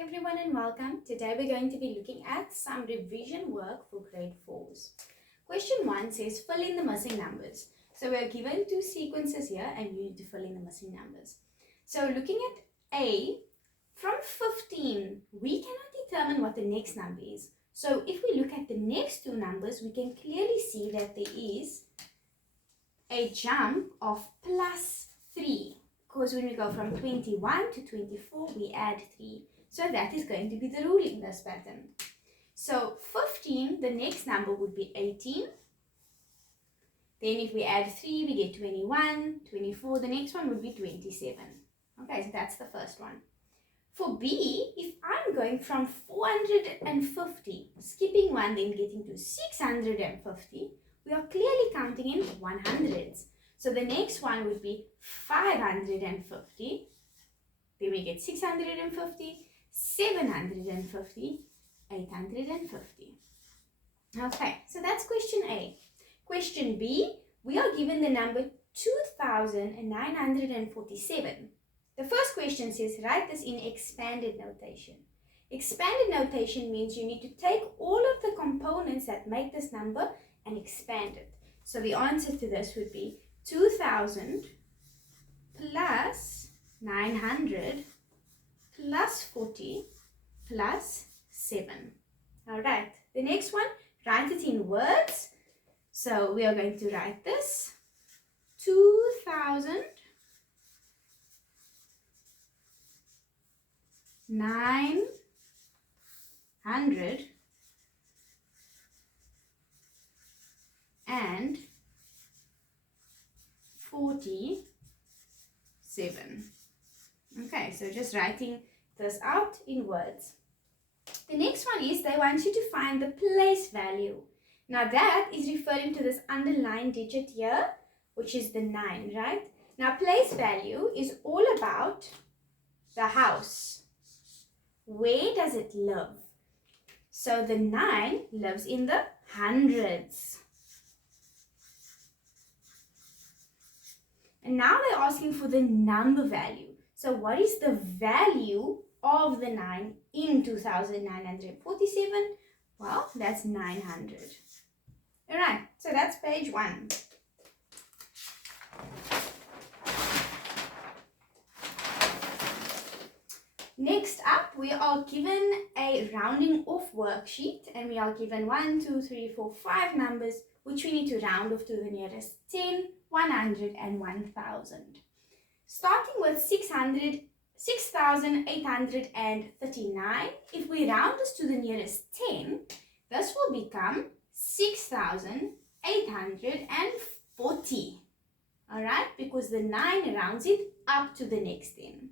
Hi everyone and welcome. Today we're going to be looking at some revision work for grade 4s. Question 1 says fill in the missing numbers. So we're given two sequences here and you need to fill in the missing numbers. So looking at A, from 15 we cannot determine what the next number is. So if we look at the next two numbers, we can clearly see that there is a jump of plus 3. Because when we go from 21 to 24, we add 3. So that is going to be the rule in this pattern. So 15, the next number would be 18. Then if we add 3, we get 21. 24, the next one would be 27. Okay, so that's the first one. For B, if I'm going from 450, skipping one, then getting to 650, we are clearly counting in 100s. So the next one would be 550. Then we get 650, 750, 850. Okay, so that's question A. Question B, we are given the number 2,947. The first question says write this in expanded notation. Expanded notation means you need to take all of the components that make this number and expand it. So the answer to this would be 2,000 plus 900 plus 40 plus 7. Alright, the next one, write it in words. So we are going to write this 2,000 900 and 47. Okay, so just writing this out in words. The next one is they want you to find the place value. Now that is referring to this underlined digit here, which is the 9, right? Now place value is all about the house. Where does it live? So the 9 lives in the hundreds. And now they're asking for the number value. So what is the value of the 9 in 2,947? Well, that's 900. Alright, so that's page 1. Next up, we are given a rounding off worksheet and we are given 1, 2, 3, 4, 5 numbers which we need to round off to the nearest 10, 100 and 1000. Starting with 6,839, if we round this to the nearest 10, this will become 6,840. Alright, because the 9 rounds it up to the next 10.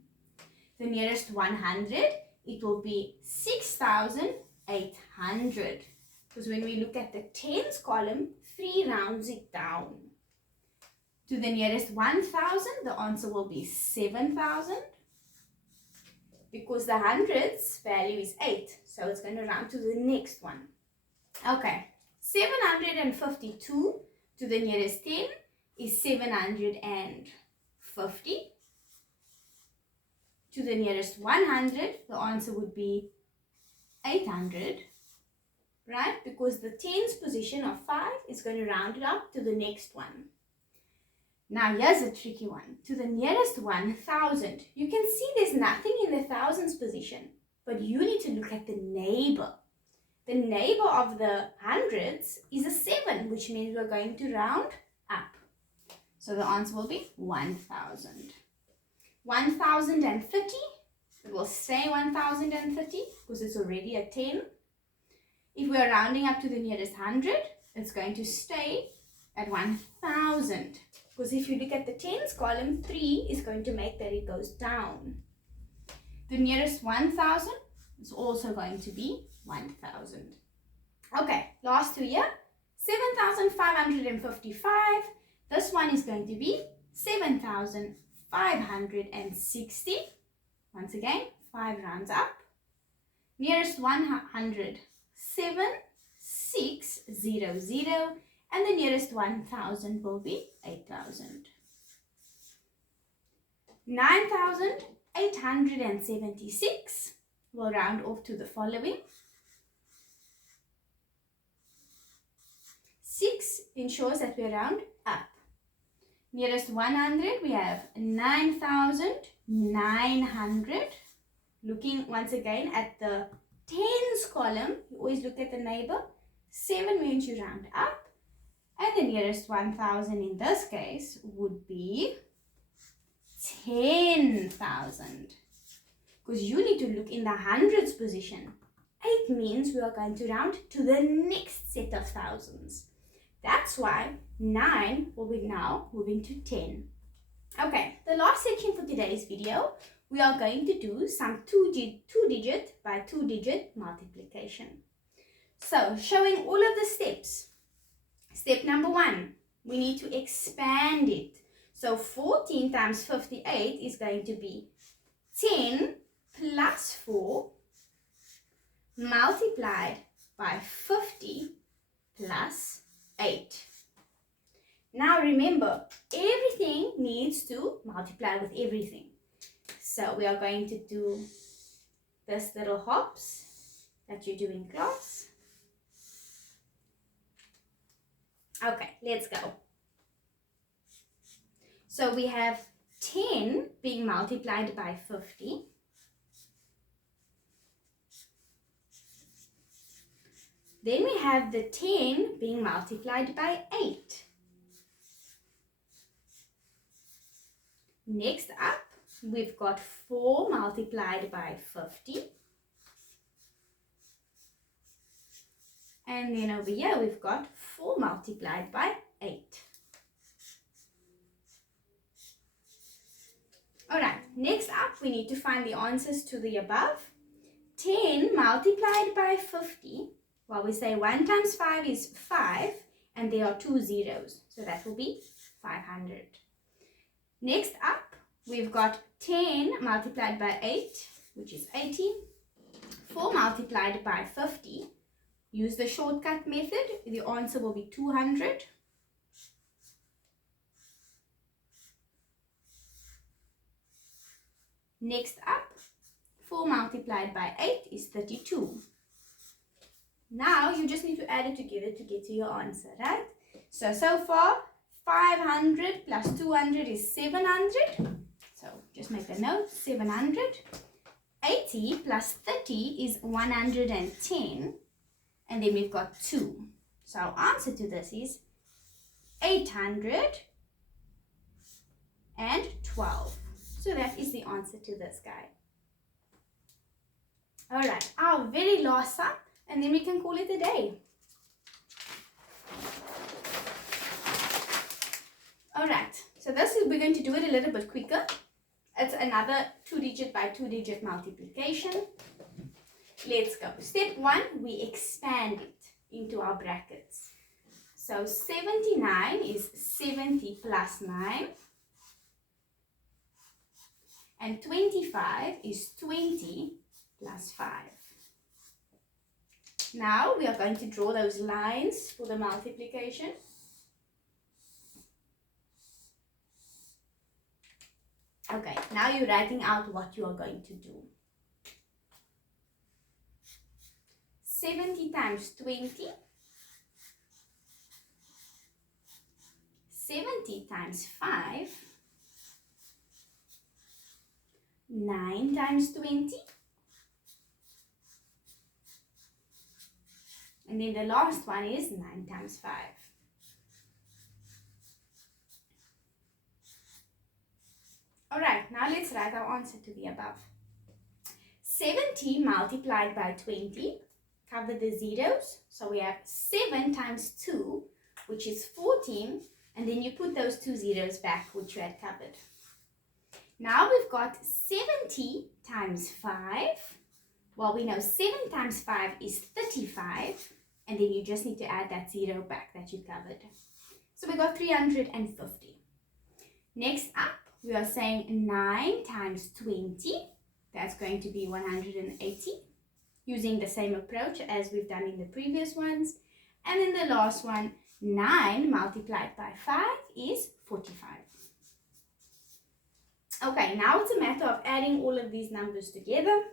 The nearest 100, it will be 6,800. Because when we look at the tens column, 3 rounds it down. To the nearest 1,000, the answer will be 7,000. Because the hundreds value is 8, so it's going to round to the next one. Okay, 752 to the nearest 10 is 750. To the nearest 100, the answer would be 800, right? Because the tens position of 5 is going to round it up to the next one. Now here's a tricky one. To the nearest 1,000, you can see there's nothing in the thousands position, but you need to look at the neighbor. The neighbor of the hundreds is a 7, which means we're going to round up. So the answer will be 1,000. 1,030, it will say 1,030 because it's already a 10. If we're rounding up to the nearest 100, it's going to stay at 1,000. Because if you look at the tens column, 3 is going to make that it goes down. The nearest 1,000 is also going to be 1,000. Okay, last two here. 7,555. This one is going to be 7,560. Once again, 5 rounds up. Nearest 100, 7,600. And the nearest 1,000 will be 8,000. 9,876. we'll round off to the following. 6 ensures that we round up. Nearest 100, we have 9,900. Looking once again at the tens column, you always look at the neighbor. 7 means you round up. And the nearest 1,000 in this case would be 10,000. Because you need to look in the hundreds position. 8 means we are going to round to the next set of thousands. That's why 9 will be now moving to 10. Okay, the last section for today's video, we are going to do some 2-digit by 2-digit multiplication. So, showing all of the steps. Step number 1, we need to expand it. So, 14 times 58 is going to be 10 plus 4 multiplied by 50 plus 8. Now remember, everything needs to multiply with everything. So we are going to do this little hops that you do in class. Okay, let's go. So we have 10 being multiplied by 50. Then we have the 10 being multiplied by 8. Next up, we've got 4 multiplied by 50. And then over here, we've got 4 multiplied by 8. Alright, next up, we need to find the answers to the above. 10 multiplied by 50. Well, we say 1 times 5 is 5, and there are 2 zeros. So that will be 500. Next up, we've got 10 multiplied by 8, which is 80. 4 multiplied by 50. Use the shortcut method. The answer will be 200. Next up, 4 multiplied by 8 is 32. Now you just need to add it together to get to your answer, right? So far 500 plus 200 is 700. So just make a note, 700. 80 plus 30 is 110. And then we've got 2. So our answer to this is 812. So that is the answer to this guy. Alright, our very last sum. And then we can call it a day. Alright, so we're going to do it a little bit quicker. It's another 2-digit by 2-digit multiplication. Let's go. Step 1, we expand it into our brackets. So 79 is 70 plus 9. And 25 is 20 plus 5. Now we are going to draw those lines for the multiplication. Okay, now you're writing out what you are going to do. 70 times 20. 70 times 5. 9 times 20. And then the last one is 9 times 5. Alright, now let's write our answer to the above. 70 multiplied by 20. Cover the zeros. So we have 7 times 2, which is 14. And then you put those 2 zeros back, which you had covered. Now we've got 70 times 5. Well, we know 7 times 5 is 35. And then you just need to add that 0 back that you covered. So we got 350. Next up, we are saying 9 times 20. That's going to be 180. Using the same approach as we've done in the previous ones. And then the last one, 9 multiplied by 5 is 45. Okay, now it's a matter of adding all of these numbers together.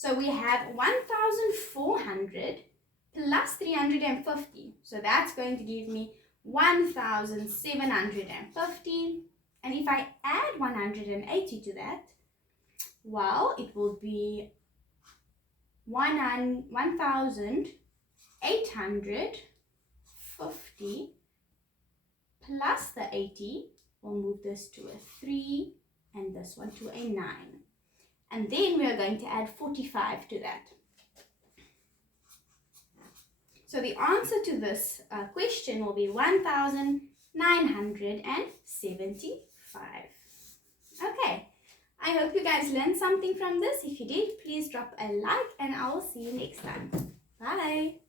So we have 1,400 plus 350. So that's going to give me 1,750. And if I add 180 to that, well, it will be 1,850 plus the 80. We'll move this to a 3 and this one to a 9. And then we are going to add 45 to that. So the answer to this question will be 1,975. Okay, I hope you guys learned something from this. If you did, please drop a like and I will see you next time. Bye.